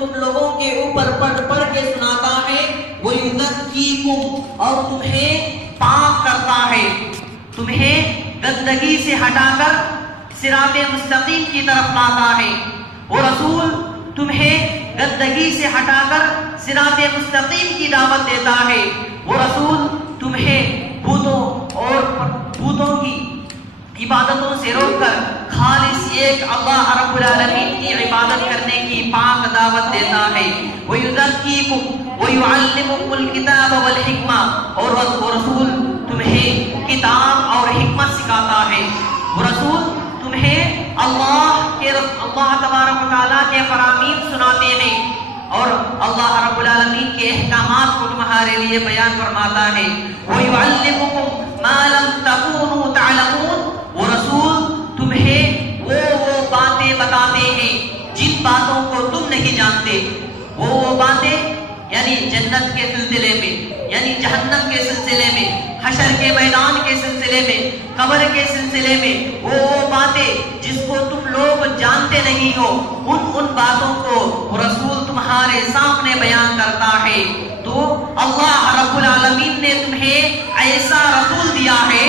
تم لوگوں کے اوپر پڑھ کے سناتا ہے، وَيُزَكِّيكُمْ، اور تمہیں پاک کرتا ہے، تمہیں گندگی سے ہٹا کر صراط مستقیم کی طرف لاتا ہے۔ وہ رسول تمہیں گندگی سے ہٹا کر صراط مستقیم کی دعوت دیتا ہے۔ وہ رسول تمہیں بتوں کی عبادتوں سے روک کر خالص ایک اللہ رب العالمین کی عبادت کرنے کی پاک دعوت دیتا ہے۔ وَيُزَكِّيكُمْ وَيُعَلِّمُكُمُ الْكِتَابَ وَالْحِكْمَةَ، اور وہ رسول تمہیں کتاب اور حکمت سکھاتا ہے۔ وہ رسول تمہیں اللہ تبارک و تعالیٰ کے فرامین سناتے ہیں اور اللہ رب العالمین کے احکامات کو تمہارے لیے بیان فرماتا ہے۔ وَيُعَلِّمُكُمْ مَا لَمْ تَكُونُوا تَعْلَمُونَ، وہ رسول تمہیں وہ باتیں بتاتے ہیں جن باتوں کو تم نہیں جانتے۔ وہ باتیں یعنی جنت کے سلسلے میں، یعنی جہنم کے سلسلے میں، حشر کے میدان کے سلسلے میں، قبر کے سلسلے میں، وہ باتیں جس کو تم لوگ جانتے نہیں ہو، ان باتوں کو رسول تمہارے سامنے بیان کرتا ہے۔ تو اللہ رب العالمین نے تمہیں ایسا رسول دیا ہے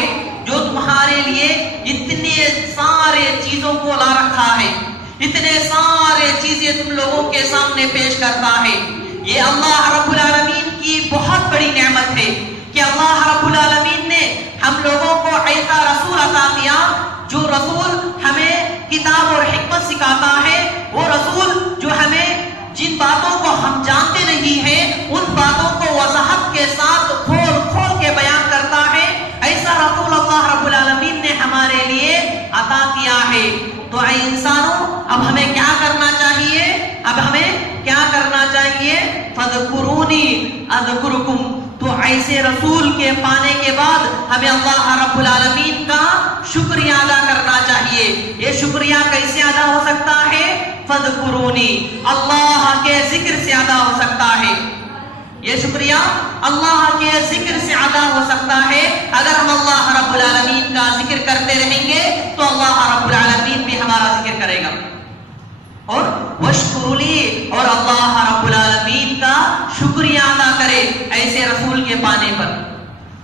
جو تمہارے لیے اتنے سارے چیزوں کو لا رکھا ہے، اتنے سارے چیزیں تم لوگوں کے سامنے پیش کرتا ہے۔ یہ اللہ رب العالمین کی بہت بڑی نعمت ہے کہ اللہ رب العالمین نے ہم لوگوں کو ایسا رسول عطا کیا جو رسول ہمیں کتاب اور حکمت سکھاتا ہے، وہ رسول جو ہمیں جن باتوں کو ہم جانتے نہیں ہیں ان باتوں کو وضاحت کے ساتھ کھول کے بیان کرتا ہے۔ ایسا رسول اللہ رب العالمین نے ہمارے لیے عطا کیا ہے۔ تو اے انسانوں، اب ہمیں کیا کرنا چاہیے؟ اب ہمیں کیا کرنا چاہیے؟ فَاذْكُرُونِي أَذْكُرْكُمْ۔ تو ایسے رسول کے پانے کے بعد ہمیں اللہ رب العالمین کا شکریہ ادا کرنا چاہیے۔ یہ شکریہ کیسے ادا ہو سکتا ہے؟ فَاذْكُرُونِي، اللہ کے ذکر سے ادا ہو سکتا ہے۔ یہ شکریہ اللہ کے ذکر سے ادا ہو سکتا ہے۔ اگر ہم اللہ رب العالمین کا ذکر کرتے رہیں گے تو اللہ رب العالمین بھی ہمارا ذکر کرے گا۔ اور وَاشْكُرُوا لِي، اور اللہ رب العالمین کا شکریہ ادا کرے ایسے رسول کے پانے پر۔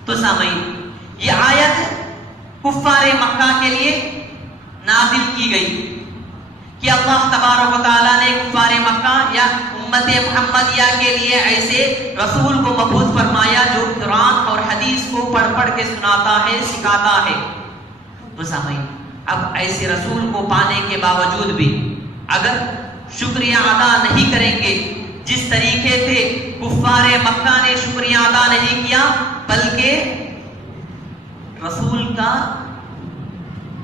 تو سامعین، یہ آیت کفار مکہ کے لیے نازل کی گئی کہ اللہ تبارک و تعالیٰ نے کفار مکہ یا امت محمدیہ کے لیے ایسے رسول کو مبعوث فرمایا جو قرآن اور حدیث کو پڑھ کے سناتا ہے، سکھاتا ہے۔ تو سامعین، اب ایسے رسول کو پانے کے باوجود بھی اگر شکریہ ادا نہیں کریں گے، جس طریقے سے کفار مکہ نے شکریہ ادا نہیں کیا بلکہ رسول کا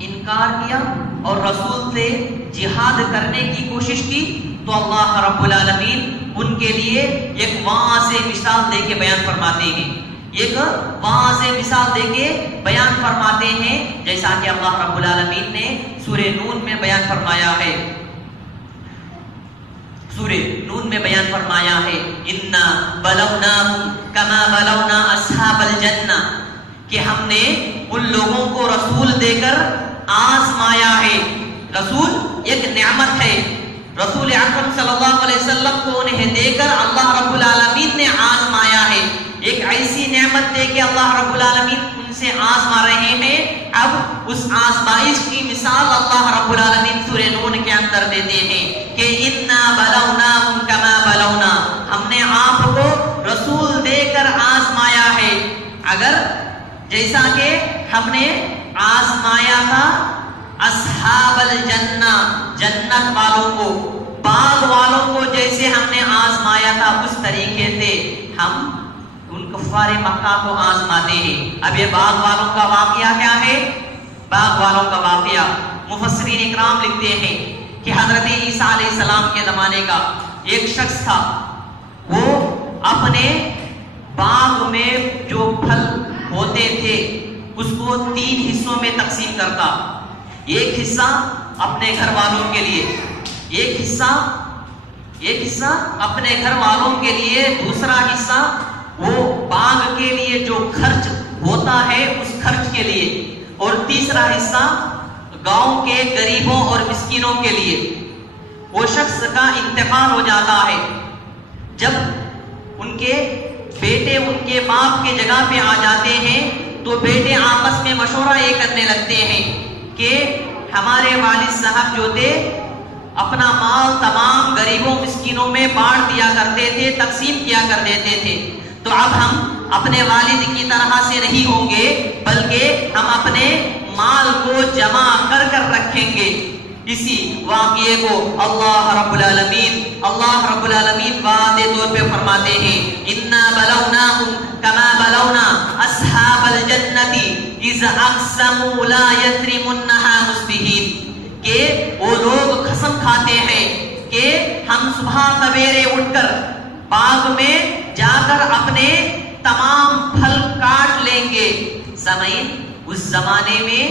انکار کیا اور رسول سے جہاد کرنے کی کوشش کی، تو اللہ رب العالمین ان کے لیے ایک واضح مثال دے کے بیان فرماتے ہیں، ایک واضح مثال دے کے بیان فرماتے ہیں، جیسا کہ اللہ رب العالمین نے سورہ نون میں بیان فرمایا ہے۔ سورہ نون میں بیان فرمایا ہے اِنَّا بَلَوْنَاهُمْ كَمَا بَلَوْنَا أَصْحَابَ الْجَنَّةِ، کہ ہم نے ان لوگوں کو رسول دے کر آزمایا ہے۔ رسول ایک نعمت ہے، رسول اکرم صلی اللہ علیہ وسلم کو انہیں دے کر اللہ رب العالمین نے آزمایا ہے۔ ایک ایسی نعمت دے کے اللہ رب العالمین ان سے آزما رہے ہیں۔ اب اس آزمائش کی مثال اللہ رب العالمین سورہ نون کے اندر دیتے ہیں کہ اِنَّا بَلَوْنَاهُمْ كَمَا بَلَوْنَا، ہم نے آپ کو رسول دے کر آزمایا ہے، اگر جیسا کہ ہم نے آزمایا تھا اصحاب الجنہ، جنت والوں کو، باغ والوں کو جیسے ہم نے آزمایا تھا اس طریقے سے ہم ان کفار مکہ کو آزماتے ہیں۔ اب یہ باغ والوں کا واقعہ کیا ہے؟ باغ والوں کا واقعہ مفسرین اکرام لکھتے ہیں کہ حضرت عیسیٰ علیہ السلام کے زمانے کا ایک شخص تھا، وہ اپنے باغ میں جو پھل ہوتے تھے اس کو 3 حصوں میں تقسیم کرتا، ایک حصہ اپنے گھر والوں کے لیے، ایک حصہ اپنے گھر والوں کے لیے، دوسرا حصہ وہ باغ کے لیے جو خرچ ہوتا ہے اس خرچ کے لیے، اور تیسرا حصہ گاؤں کے غریبوں اور مسکینوں کے لیے۔ وہ شخص کا انتقال ہو جاتا ہے، جب ان کے بیٹے ان کے باپ کے جگہ پہ آ جاتے ہیں تو بیٹے آپس میں مشورہ یہ کرنے لگتے ہیں کہ ہمارے والد صاحب جو تھے اپنا مال تمام غریبوں مسکینوں میں بانٹ دیا کرتے تھے، تقسیم کیا کر دیتے تھے، تو اب ہم اپنے والد کی طرح سے نہیں ہوں گے بلکہ ہم اپنے مال کو جمع کر کر رکھیں گے۔ اسی واقعے کو اللہ رب العالمین واضح طور پہ فرماتے ہیں، اِنَّا بَلَوْنَاهُمْ كَمَا بَلَوْنَا أَصْحَابَ الْجَنَّةِ إِذْ أَقْسَمُوا لَا يَثْرِمُنَّهَا مُصْبِحِينَ، کہ وہ لوگ قسم کھاتے ہیں کہ ہم صبح سویرے اٹھ کر باغ میں جا کر اپنے تمام پھل کاٹ لیں گے۔ سامعین، اس زمانے میں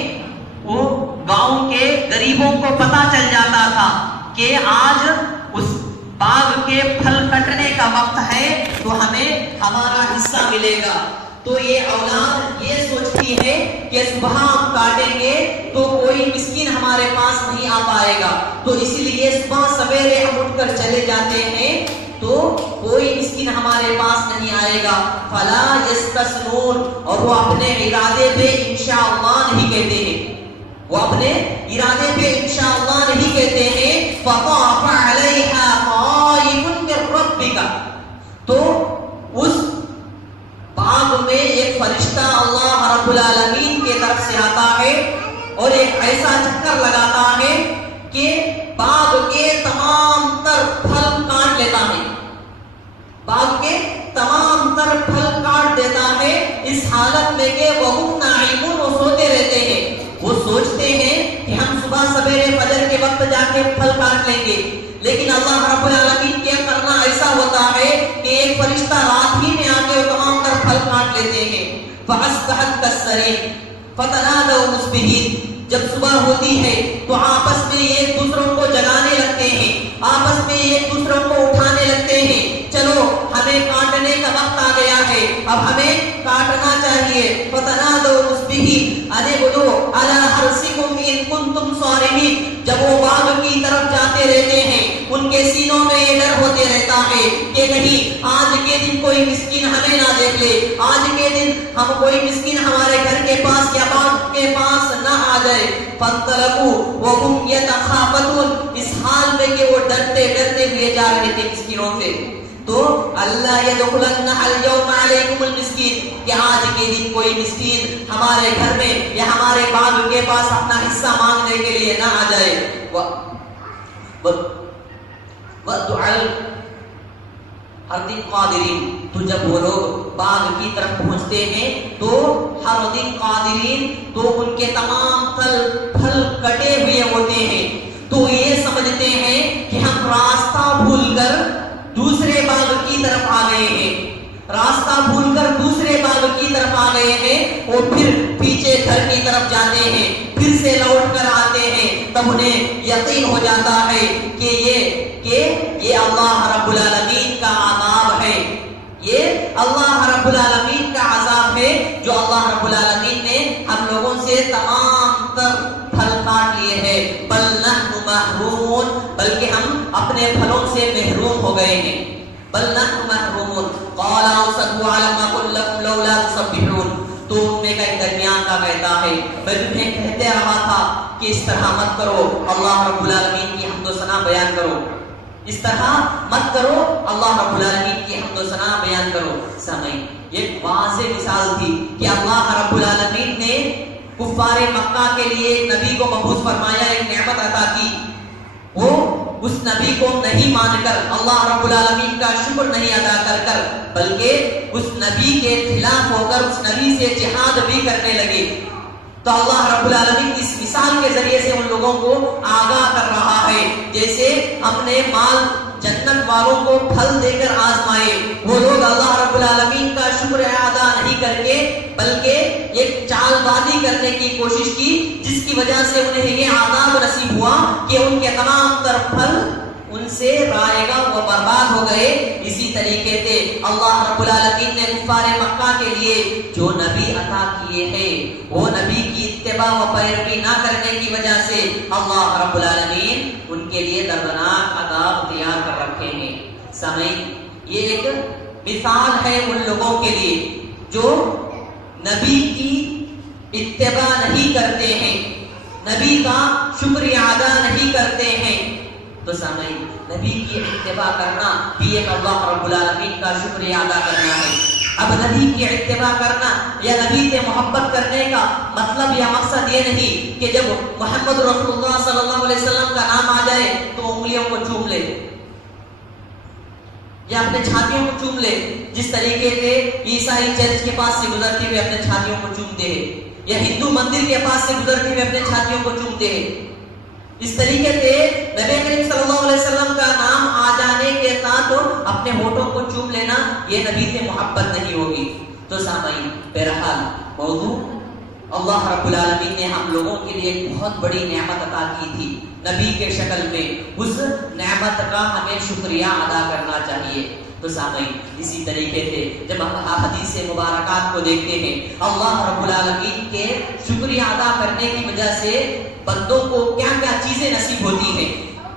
وہ گاؤں کے غریبوں کو پتا چل جاتا تھا کہ آج اس باغ کے پھل کٹنے کا وقت ہے تو ہمیں ہمارا حصہ ملے گا، تو یہ اولاد یہ سوچتی ہے کہ صبح ہم کاٹیں گے تو کوئی مسکین ہمارے پاس نہیں آ پائے گا، تو اسی لیے صبح سویرے ہم اٹھ کر چلے جاتے ہیں تو کوئی مسکین ہمارے پاس نہیں آئے گا۔ فلا یستثنون، اور وہ اپنے ارادے پہ انشاءاللہ نہیں کہتے ہیں، وہ اپنے ارادے پہ انشاءاللہ نہیں کہتے ہیں۔ فطاف علیہا طائف من ربک، تو اس باغ میں ایک فرشتہ اللہ رب العالمین کی طرف سے آتا ہے اور ایک ایسا چکر لگاتا ہے کہ باغ کے تمام تر پھل کاٹ لیتا ہے، باغ کے تمام تر پھل کاٹ دیتا ہے، اس حالت میں کہ وہم نائمون، وہ سوتے رہتے ہیں، وہ سوچتے ہیں کہ ہم صبح سویرے فجر کے وقت جا کے پھل کاٹ لیں گے، لیکن اللہ رب العالمین کے کرنا ایسا ہوتا ہے کہ ایک فرشتہ رات ہی میں آ کے تمام تر پھل کاٹ لیتے ہیں۔ فَأَصْبَحَتْ كَالصَّرِيمِ فَتَنَادَوْا مُصْبِحِينَ، جب صبح ہوتی ہے تو آپس میں ایک دوسروں کو جگانے لگتے ہیں، آپس میں ایک دوسروں کو اٹھانے لگتے ہیں، چلو ہمیں کاٹنے کا وقت آ گیا ہے، اب ہمیں کاٹنا چاہیے۔ فَتَنَادَوْا مُصْبِحِينَ أَنِ اغْدُوا عَلَىٰ حَرْثِكُمْ إِن كُنتُمْ صَارِمِينَ، جب وہ باغ کی طرف جاتے رہتے ہیں ان کے سینوں میں یہ ڈر ہوتے رہتا ہے کہ کہیں آج کے دن کوئی مسکین ہمیں نہ دیکھ لے، آج کے دن ہم کوئی مسکین ہمارے گھر کے پاس یا باغ کے پاس نہ آ جائے۔ فَانْطَلَقُوا وَهُمْ يَتَخَافَتُونَ، اس حال میں کہ وہ ڈرتے ڈرتے ہوئے جا رہے تھے مسکینوں سے، تو اللہ يَدْخُلَنَّ الْيَوْمَ عَلَيْكُمُ الْمِسْكِينَ، کہ آج کے دن کوئی مسکین ہمارے گھر میں یا ہمارے باغ کے پاس اپنا حصہ مانگنے کے لیے نہ آ جائے۔ ہر دن قادرین، تو جب وہ لوگ باغ کی طرف پہنچتے ہیں تو ہر دن قادرین، تو ان کے تمام پھل کٹے ہوئے ہوتے ہیں، تو یہ سمجھتے ہیں کہ ہم راستہ بھول کر دوسرے باغ کی طرف آ گئے ہیں، راستہ بھول کر دوسرے باغ کی طرف آ گئے ہیں، اور پھر پیچھے گھر کی طرف جاتے ہیں، پھر سے لوٹ کر آتے ہیں، تب انہیں یقین ہو جاتا ہے کہ یہ اللہ رب العالمین کا عذاب ہے، یہ اللہ رب العالمین کا عذاب ہے جو اللہ رب العالمین نے ہم لوگوں سے تمام تر پھل کاٹ لیے ہیں۔ بل نحن محرومون، بلکہ ہم اپنے پھلوں سے محروم ہو گئے ہیں۔ بل نحن محرومون قال اوصوا على ما قل لكم لولا تسبحون، تو ان میں کا درمیان کا کہتا ہے میں تمہیں کہتے رہا تھا کہ اس طرح مت کرو، اللہ رب العالمین کی حمد و ثنا بیان کرو، اس طرح مت کرو، اللہ رب العالمین کی حمد و ثنا بیان کرو۔ سامعین، ایک واضح مثال تھی کہ اللہ رب العالمین نے کفار مکہ کے لیے نبی کو مبعوث فرمایا، ایک نعمت عطا کی، وہ اس نبی کو نہیں مان کر، اللہ رب العالمین کا شکر نہیں ادا کر بلکہ اس نبی کے خلاف ہو کر اس نبی سے جہاد بھی کرنے لگے، تو اللہ رب العالمین اس مثال کے ذریعے سے ان لوگوں کو آگاہ کر رہا ہے، جیسے ہم نے مال جنت والوں کو پھل دے کر آزمائے، وہ لوگ اللہ رب العالمین کا شکر ادا نہیں کر کے بلکہ ایک چال بازی کرنے کی کوشش کی، جس کی وجہ سے انہیں یہ عذاب نصیب ہوا کہ ان کے تمام تر پھل ان سے رائے گا وہ برباد ہو گئے. اسی طریقے سے اللہ رب العالمین نے کفار مکہ کے لیے جو نبی عطا کیے ہیں وہ نبی کی اتباع و پیروی نہ کرنے کی وجہ سے اللہ رب العالمین ان کے لیے دردناک عذاب تیار کر رکھے ہیں. سامعین، یہ ایک مثال ہے ان لوگوں کے لیے جو نبی کی اتباع نہیں کرتے ہیں، نبی کا شکریہ ادا نہیں کرتے ہیں. تو سامعین، نبی کی اتباع کرنا بھی ایک اللہ رب العالمین کا شکریہ ادا کرنا ہے. اب نبی کی اتباع کرنا یا نبی سے محبت کرنے کا مطلب یا مقصد یہ نہیں کہ جب محمد رسول اللہ صلی اللہ علیہ وسلم کا نام آ جائے تو انگلیوں کو چوم لے یا اپنے چھاتیوں کو چوم لے، جس طریقے سے عیسائی چرچ کے پاس سے گزرتے ہوئے اپنے چھاتیوں کو چومتے ہیں یا ہندو مندر کے پاس سے گزرتے ہوئے اپنے چھاتیوں کو چومتے ہیں. اس طریقے سے نبی کریم صلی اللہ علیہ وسلم کا نام آ جانے کے ساتھ اپنے ہونٹوں کو چوم لینا یہ نبی سے محبت نہیں ہوگی. تو سامعین، بہرحال موضوع اللہ رب العالمین نے ہم لوگوں کے لیے ایک بہت بڑی نعمت عطا کی تھی نبی کے شکل میں. اس نعمت کا ہمیں شکریہ ادا کرنا چاہیے. تو سامعین، اسی طریقے سے جب ہم حدیث مبارکات کو دیکھتے ہیں اللہ رب العالمین کے شکریہ ادا کرنے کی وجہ سے بندوں کو کیا کیا چیزیں نصیب ہوتی ہیں.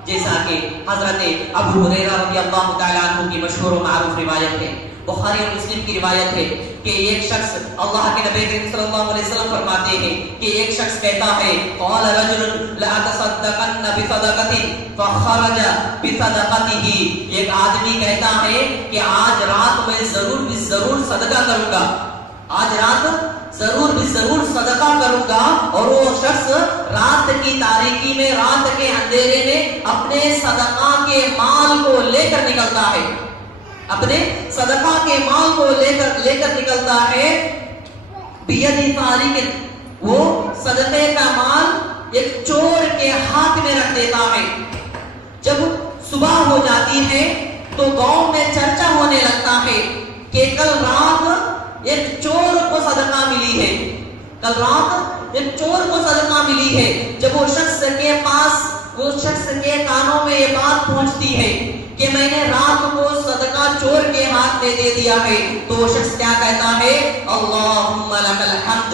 جیسا کہ حضرت ابو ہریرہ رضی اللہ تعالیٰ عنہ کی مشہور و معروف روایت ہے، بخاری اور مسلم کی روایت ہے کہ ایک شخص، اللہ کے نبی کریم صلی اللہ علیہ وسلم فرماتے ہیں کہ ایک شخص کہتا ہے قال رجل لا تصدقن بصدقۃ فخرج بصدقته، ایک آدمی کہتا ہے کہ آج رات میں ضرور صدقہ کروں گا، آج رات ضرور صدقہ کروں گا. اور وہ شخص رات کی تاریکی میں، رات کے اندھیرے میں اپنے صدقہ کے مال کو لے کر نکلتا ہے، اپنے صدقہ کے مال کو لے کر نکلتا ہے. بیدی فارق، وہ صدقے کا مال ایک چور کے ہاتھ میں رکھ دیتا ہے. جب صبح ہو جاتی ہے تو گاؤں میں چرچا ہونے لگتا ہے کہ کل رات ایک چور کو صدقہ ملی ہے، کل رات ایک چور کو صدقہ ملی ہے. جب وہ شخص کے کانوں میں یہ بات پہنچتی ہے کہ میں نے رات کو صدقہ چور کے ہاتھ میں دے دیا ہے، تو وہ شخص کیا کہتا ہے؟ اللہم لک الحمد.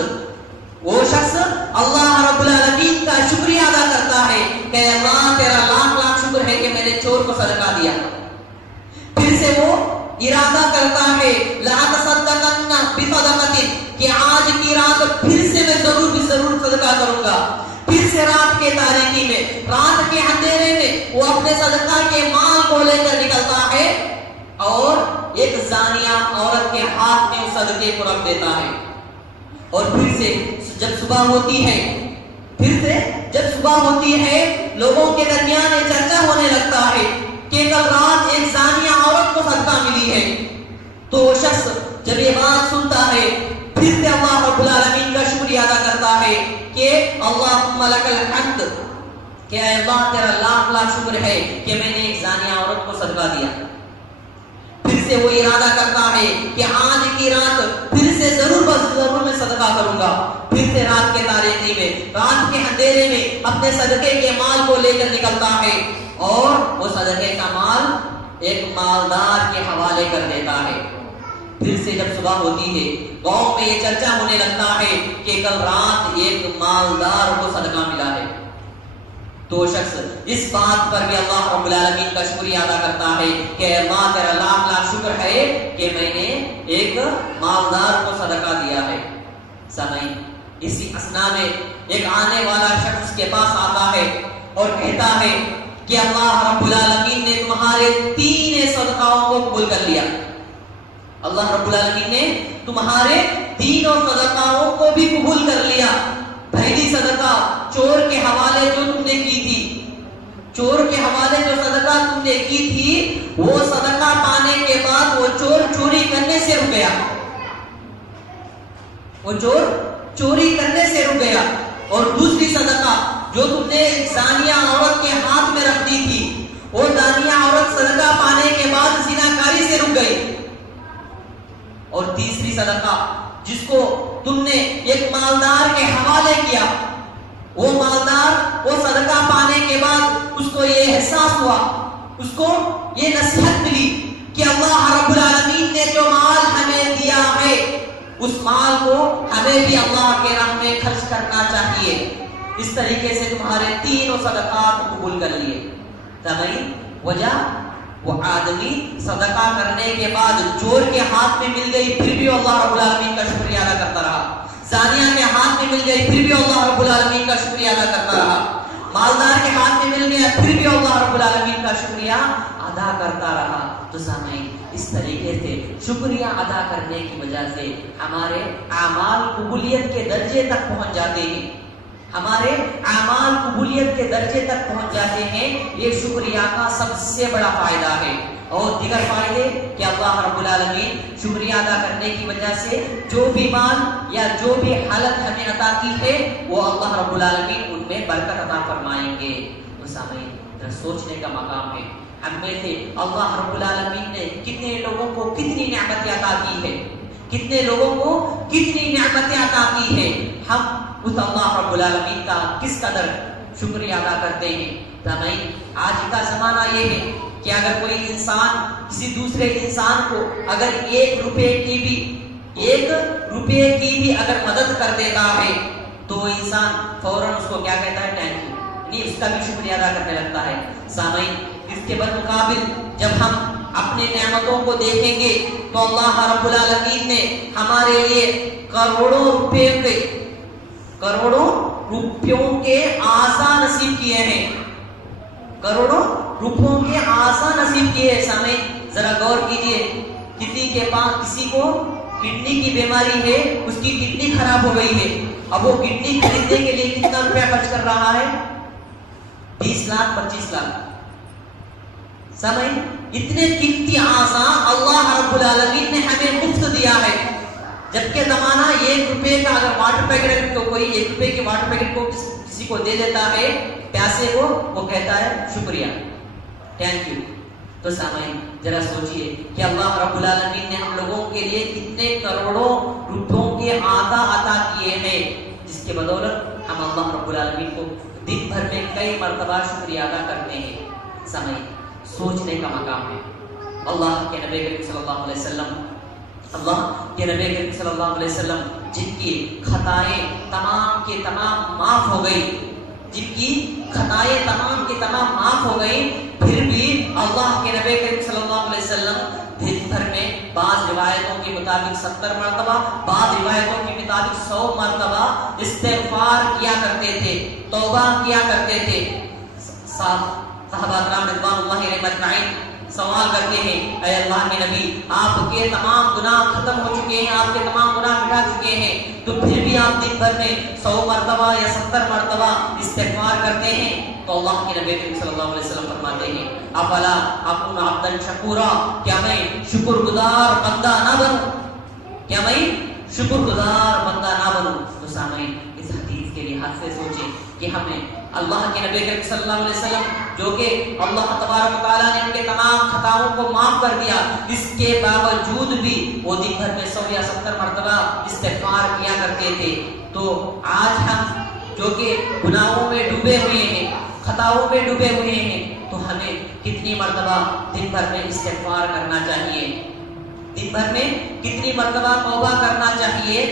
وہ شخص اللہ رب العالمین کا شکریہ ادا کرتا ہے کہ اللہ تیرا لاکھ لاکھ شکر ہے کہ میں نے چور کو صدقہ دیا. پھر سے وہ ارادہ کرتا ہے لا تصدقن بصدقۃ، کہ آج کی رات پھر سے میں ضرور صدقہ کروں گا. پھر سے رات کے تاریکی میں، رات کے اندھیرے میں وہ اپنے صدقہ کے مال کو لے کر نکلتا ہے اور ایک زانیہ عورت کے ہاتھ میں اس صدقے کو رکھ دیتا ہے. اور پھر سے جب صبح ہوتی ہے لوگوں کے درمیان یہ چرچا ہونے لگتا ہے کہ کل رات ایک زانیہ عورت کو صدقہ ملی ہے. تو وہ شخص جب یہ بات سنتا ہے پھر سے اللہ رب العالمین کا شکریہ ادا کرتا ہے کہ اللہم لک الحمد، کہ اے اللہ تیرا لاکھ لاکھ شکر ہے کہ میں نے ایک زانیہ عورت کو صدقہ دیا. پھر سے وہ ارادہ کرتا ہے کہ آج کی رات پھر سے ضرور میں صدقہ کروں گا. پھر سے رات کے تاریکی میں، رات کے اندھیرے میں اپنے صدقے کے مال کو لے کر نکلتا ہے اور وہ صدقے کا مال ایک مالدار کے حوالے کر دیتا ہے. پھر سے جب صبح ہوتی ہے گاؤں میں یہ چرچا ہونے لگتا ہے کہ کل رات ایک مالدار کو صدقہ ملا ہے. تو شخص اس بات پر بھی اللہ رب العالمین کا شکریہ ادا کرتا ہے کہ اللہ تیرا لاکھ لاکھ شکر ہے کہ میں نے ایک مالدار کو صدقہ دیا ہے. سامعین، اسی اثنا میں ایک آنے والا شخص کے پاس آتا ہے اور کہتا ہے کہ اللہ رب العالمین نے تمہارے 3 صدقاؤں کو قبول کر لیا. اللہ رب العالمین نے تمہارے 3 صدقاؤں کو بھی قبول کر لیا. پہلی صدقہ چور کے حوالے جو تم نے کی تھی، چور کے حوالے جو صدقہ تم نے کی تھی، وہ صدقہ پانے کے بعد وہ چور چوری کرنے سے رک گیا، وہ چور چوری کرنے سے رک گیا. اور دوسری صدقہ جو تم نے زانیہ عورت کے ہاتھ میں رکھ دی تھی، وہ زانیہ عورت صدقہ پانے کے بعد زناکاری سے رک گئی. اور تیسری صدقہ جس کو تم نے ایک مالدار کے حوالے کیا، وہ مالدار وہ صدقہ پانے کے بعد اس کو یہ احساس ہوا اس کو یہ نصیحت ملی کہ اللہ رب العالمین نے جو مال ہمیں دیا ہے اس مال کو ہمیں بھی اللہ کے راہ میں خرچ کرنا چاہیے. اس طریقے سے تمہارے تینوں صدقات قبول کر لیے. تمہیں وجہ وہ آدمی صدقہ کرنے کے بعد چور کے ہاتھ میں مل گئی پھر بھی اللہ رب العالمین کا شکریہ ادا کرتا رہا. زانیہ کے ہاتھ میں مل گئی پھر بھی اللہ رب العالمین کا شکریہ ادا کرتا رہا. مالدار کے ہاتھ میں مل گیا پھر بھی اللہ رب العالمین کا شکریہ ادا کرتا رہا. تو سامعین اس طریقے سے شکریہ ادا کرنے کی وجہ سے ہمارے اعمال قبولیت کے درجے تک پہنچ جاتے ہیں. ہمارے اعمال قبولیت کے درجے تک پہنچ جاتے ہیں. یہ شکریہ کا سب سے بڑا فائدہ ہے. اور دیگر فائدے کہ اللہ رب العالمین شکریہ ادا کرنے کی وجہ سے جو بھی مال یا جو بھی حالت ہمیں عطا کی ہے وہ اللہ رب العالمین ان میں برکت عطا فرمائیں گے. تو سامعین ذرا سوچنے کا مقام ہے ہم میں سے اللہ رب العالمین نے کتنے لوگوں کو کتنی نعمتیں عطا کی ہے, کتنے لوگوں کو کتنی نعمتیں عطا کی ہے. ہم اس اللہ رب العالمین کا کس قدر شکریہ ادا کرتے ہیں. سامعین آج کا زمانہ یہ ہے کہ اگر کوئی انسان کسی دوسرے انسان کو اگر 1 روپے کی بھی اگر مدد کر دیتا ہے تو انسان فوراً اس کو کیا کہتا ہے, تھینک یو, نہیں اس کا بھی شکریہ ادا کرنے لگتا ہے. سامعین اس کے بالمقابل جب ہم اپنے نعمتوں کو دیکھیں گے تو اللہ رب العالمین نے ہمارے لیے کروڑوں روپیوں کے اعضاء نصیب کیے ہیں. کروڑوں روپیوں کے اعضاء نصیب کیے ہیں. سامعین ذرا غور کیجئے, کسی کو کڈنی کی بیماری ہے, اس کی کڈنی خراب ہو گئی ہے, اب وہ کڈنی خریدنے کے لیے کتنا روپیہ خرچ کر رہا ہے, 20 لاکھ 25 لاکھ. سامعین اتنے قیمتی اعضاء اللہ رب العالمین نے ہمیں مفت دیا ہے. جبکہ زمانہ 1 روپے کا اگر واٹر پیکٹ تو کوئی 1 روپے کے واٹر پیکٹ کو کسی کو دے دیتا ہے پیاسے کو, وہ کہتا ہے شکریہ, تھینک یو. تو سامعین ذرا سوچئے کہ اللہ رب العالمین نے ہم لوگوں کے لیے کتنے کروڑوں روپیوں کے اعضاء عطا کیے ہیں جس کے بدولت ہم اللہ رب العالمین کو دن بھر میں کئی مرتبہ شکریہ ادا کرتے ہیں. سامعین سوچنے کا مقام ہے. اللہ کے نبی کریم صلی اللہ علیہ وسلم جن کی خطائیں تمام کے تمام معاف ہو گئی, معاف ہو گئی, پھر بھی اللہ کے نبی کریم صلی اللہ علیہ وسلم دن بھر میں بعض روایتوں کے مطابق 70 مرتبہ, بعض روایتوں کے مطابق 100 مرتبہ استغفار کیا کرتے تھے, توبہ کیا کرتے تھے. صحابہ کرام رضوان اللہ علیہم اجمعین سوال کرتے ہیں, اے اللہ کے نبی آپ کے تمام گناہ ختم ہو چکے ہیں, آپ کے تمام گناہ مٹا چکے ہیں, تو پھر بھی آپ دن بھر میں 100 مرتبہ یا 70 مرتبہ استغفار کرتے ہیں. تو اللہ کے نبی کریم صلی اللہ علیہ وسلم فرماتے ہیں, افلا اکون عبدا شکورا, کیا میں شکر گزار بندہ نہ بنوں, کیا میں شکر گزار بندہ نہ بنوں. تو سامعین اس حدیث کے لحاظ سے سوچیں کہ ہمیں اللہ کے نبی کریم صلی اللہ علیہ وسلم جو کہ اللہ تبارک و تعالیٰ نے ان کے تمام خطاؤں کو معاف کر دیا, اس کے باوجود بھی وہ دن بھر میں 100 یا 70 مرتبہ استغفار کیا کرتے تھے. تو آج ہم جو کہ گناہوں میں ڈوبے ہوئے ہیں, خطاؤں میں ڈوبے ہوئے ہیں, تو ہمیں کتنی مرتبہ دن بھر میں استغفار کرنا چاہیے, دن بھر میں کتنی مرتبہ توبہ کرنا چاہیے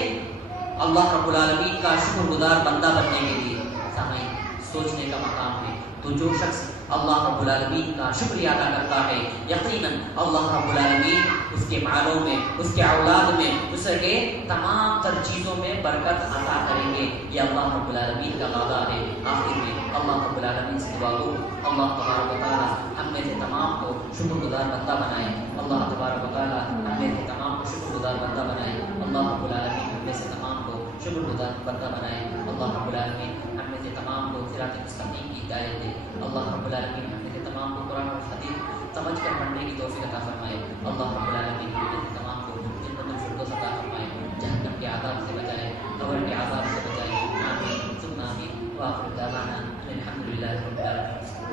اللہ رب العالمین کا شکر گزار بندہ بننے کے لیے. سامعین سوچنے کا مقام ہے. تو جو شخص اللہ رب العالمین کا شکریہ ادا کرتا ہے, یقیناً اللہ رب العالمین اس کے مالوں میں, اس کے اولاد میں, اس کے تمام تر چیزوں میں برکت عطا کریں گے. یہ اللہ رب العالمین کا وعدہ ہے. آخر میں اللہ رب العالمین سے دعا کرو, اللہ تبارک و تعالیٰ ہم میں سے تمام کو شکر گزار بندہ بنائے. اللہ تبارک و تعالیٰ ہم میں سے تمام کو شکر گزار بندہ بنائے. اللہ رب العالمین ہم میں سے تمام کو شکر گزار بندہ بنائے. اللہ رب العالمین ہم میں سے تمام کو صراط مستقیم کی ہدایت دے. اللہ رب العالمین ہم میں سے تمام کو قرآن اور حدیث سمجھ کر پڑھنے کی توفیق عطا فرمائے. اللہ رب العالمین ہم میں سے تمام کو جنت الفردوس عطا فرمائے, جہنم کے عذاب سے بچائے, قبر کے عذاب سے بچائے. آمین ثم آمین. وآخر دعوانا الحمد للہ رب العالمین.